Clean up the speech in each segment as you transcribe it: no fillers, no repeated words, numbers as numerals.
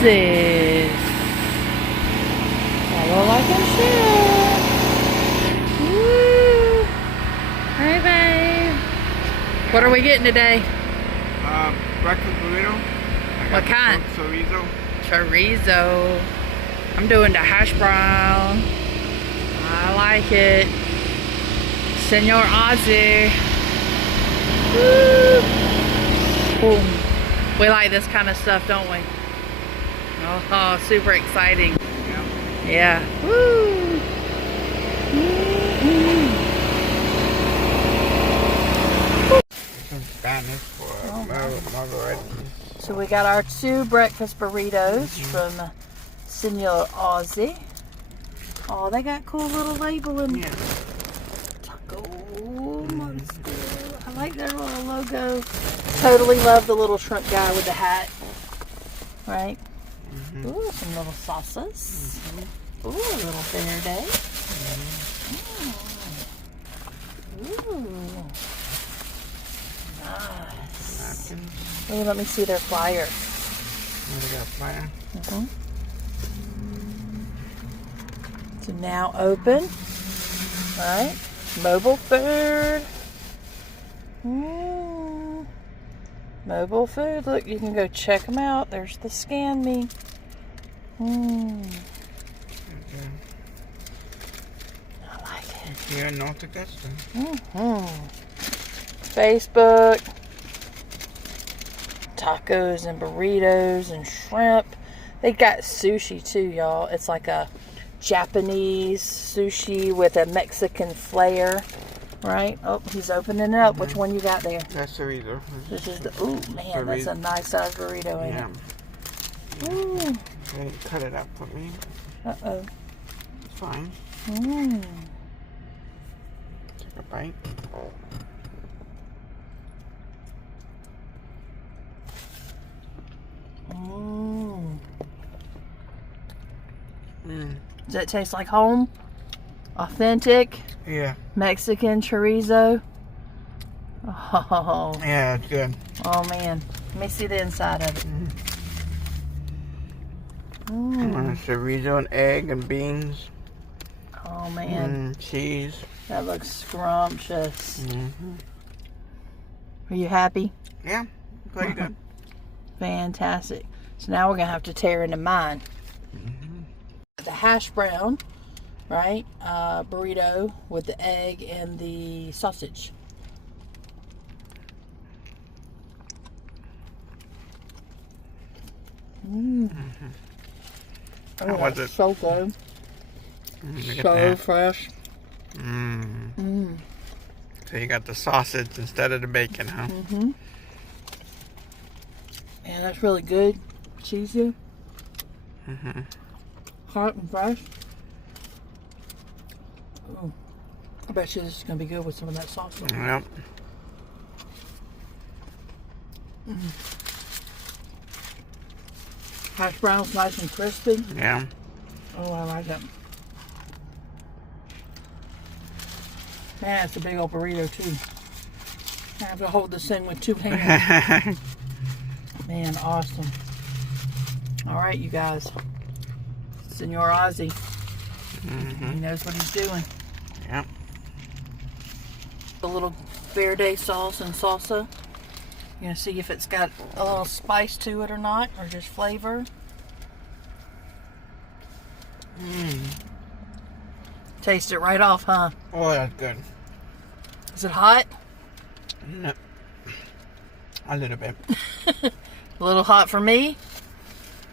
Ozzy's. Follow, like, and share. Woo! Hey, babe. What are we getting today? Breakfast burrito. What kind? Chorizo. Chorizo. I'm doing the hash brown. I like it. Senor Ozzy. Woo! Boom. We like this kind of stuff, don't we? Oh, super exciting. Yeah. Yeah. Woo! Some Spanish for margarita. So we got our 2 breakfast burritos from Senor Ozzy. Oh, they got cool little labeling. Yeah. Taco Monster. I like their little logo. Totally love the little shrimp guy with the hat. Right? Ooh, some little sauces. Ooh, a little verde. Ooh. Nice. Oh, let me see their flyer. We got a flyer. So now open. Right? Mobile food. Mobile food. Look, you can go check them out. There's the scan me. I like it. Here in North Augusta. Facebook. Tacos and burritos and shrimp. They got sushi too, y'all. It's like a Japanese sushi with a Mexican flair. Right? Oh, he's opening it up. Which one you got there? That's chorizo. This is the, ooh, man, that's a nice size burrito, ain't it? Ooh. They cut it up for me. Uh-oh. It's fine. Take a bite. Does that taste like home? Authentic? Yeah. Mexican chorizo? Oh. Yeah, it's good. Oh, man. Let me see the inside of it. Chorizo and egg and beans. Oh, man. Cheese. That looks scrumptious. Are you happy? Yeah, pretty good. Fantastic. So now we're going to have to tear into mine. The hash brown, right? Burrito with the egg and the sausage. How was it? So good. So fresh. So you got the sausage instead of the bacon, huh? Man, that's really good. Cheesy. Hot and fresh. Ooh. I bet you this is going to be good with some of that sauce. Yep. Hash brown's nice and crispy. Yeah. Oh, I like it. Man, it's a big old burrito too. I have to hold this thing with 2 hands. Man, awesome. All right, you guys. Senor Ozzy. He knows what he's doing. Yep. A little verde sauce and salsa. You're gonna see if it's got a little spice to it or not, or just flavor. Taste it right off, huh? Oh, that's good. Is it hot? No. A little bit. A little hot for me?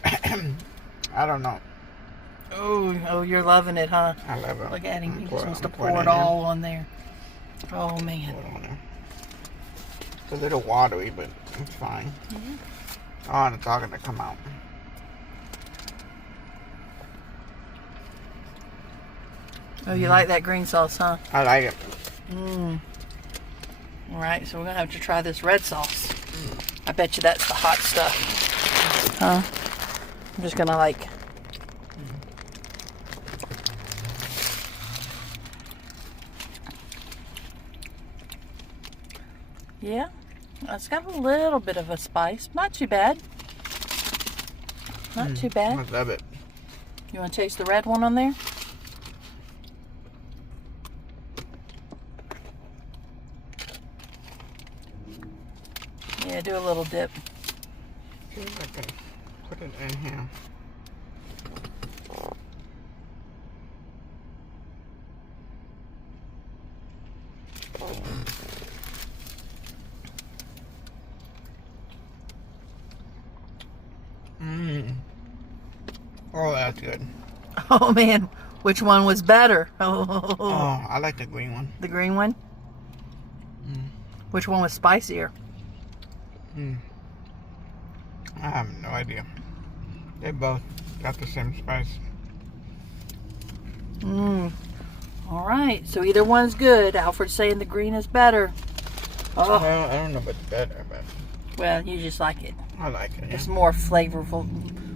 I don't know. Oh, you're loving it, huh? I love it. Look at him. He just wants to pour pour it it in all on there. Oh, man. It's a little watery, but it's fine. Oh, and it's all going to come out. Oh, you like that green sauce, huh? I like it. All right, so we're going to have to try this red sauce. I bet you that's the hot stuff. Huh? I'm just going to like... Yeah, it's got a little bit of a spice. Not too bad. Not too bad. I love it. You want to taste the red one on there? Yeah, do a little dip. See if I can put it in here. Oh, that's good. Oh man, which one was better? Oh, I like the green one. The green one? Which one was spicier? I have no idea. They both got the same spice. All right, so either one's good. Alfred's saying the green is better. Oh, Well, I don't know if it's better, but well, you just like it. I like it. Yeah. It's more flavorful,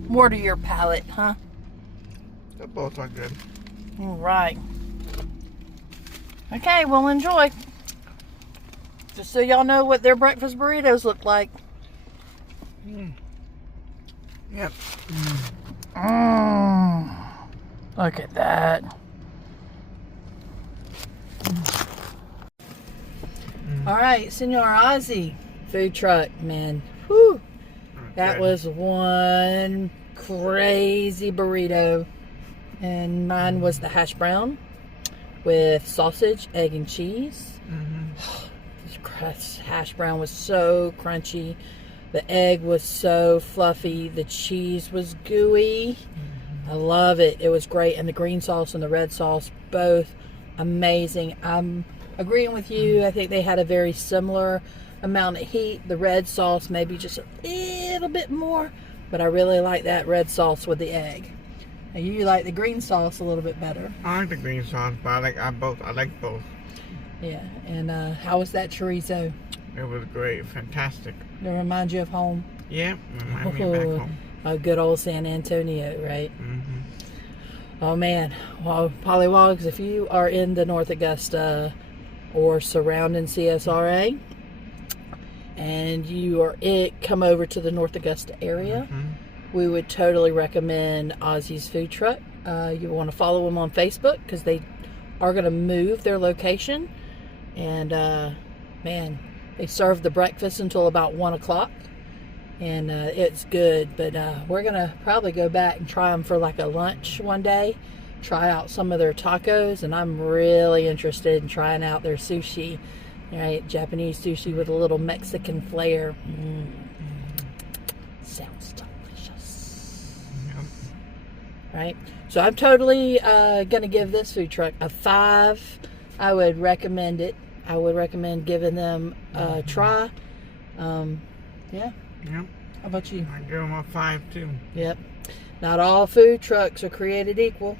more to your palate, huh? They both are good. All right. Okay, well, enjoy. Just so y'all know what their breakfast burritos look like. Yep. Look at that. All right, Senor Ozzy food truck, man. Whew. That was one crazy burrito. And mine was the hash brown with sausage, egg, and cheese. This hash brown was so crunchy. The egg was so fluffy. The cheese was gooey. I love it. It was great. And the green sauce and the red sauce, both amazing. I'm agreeing with you. I think they had a very similar amount of heat. The red sauce maybe just a little bit more, but I really like that red sauce with the egg. Now you like the green sauce a little bit better. I like the green sauce, but I like both. Yeah. And how was that chorizo? It was great, fantastic. Does it remind you of home? Yeah, remind me back home. A good old San Antonio, right? Oh man, well, Pollywogs, if you are in the North Augusta or surrounding CSRA and you are come over to the North Augusta area, we would totally recommend Ozzy's food truck. You want to follow them on Facebook because they are going to move their location. And man, they serve the breakfast until about 1 o'clock. And it's good. But we're going to probably go back and try them for like a lunch one day. Try out some of their tacos. And I'm really interested in trying out their sushi. Right? Japanese sushi with a little Mexican flair. Sounds delicious. Right? So I'm totally going to give this food truck a 5. I would recommend it. I would recommend giving them a try. Yeah. Yep. How about you? I give them a 5 too. Yep. Not all food trucks are created equal.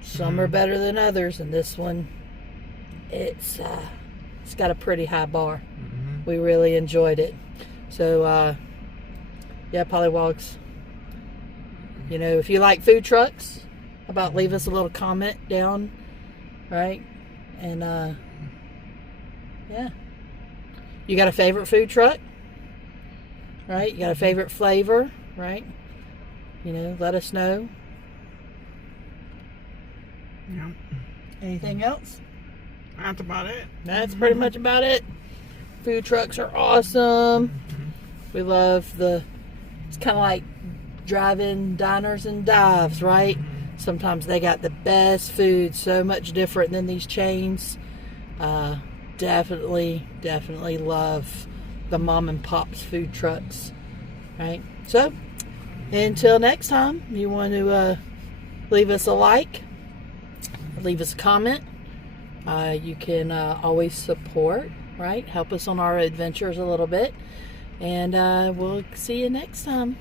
Some are better than others, and this one, it's got a pretty high bar. We really enjoyed it. So, yeah, Pollywogs. You know, if you like food trucks, how about leave us a little comment down, right? And yeah, you got a favorite food truck, right? You got a favorite flavor, right? You know, let us know. Yep. Anything else? That's about it. That's pretty much about it. Food trucks are awesome. We love it's kind of like drive-in diners and dives, right? Sometimes they got the best food, so much different than these chains. Definitely love the mom and pops food trucks, right? So, until next time, you want to leave us a like, leave us a comment. You can always support, right? Help us on our adventures a little bit. And we'll see you next time.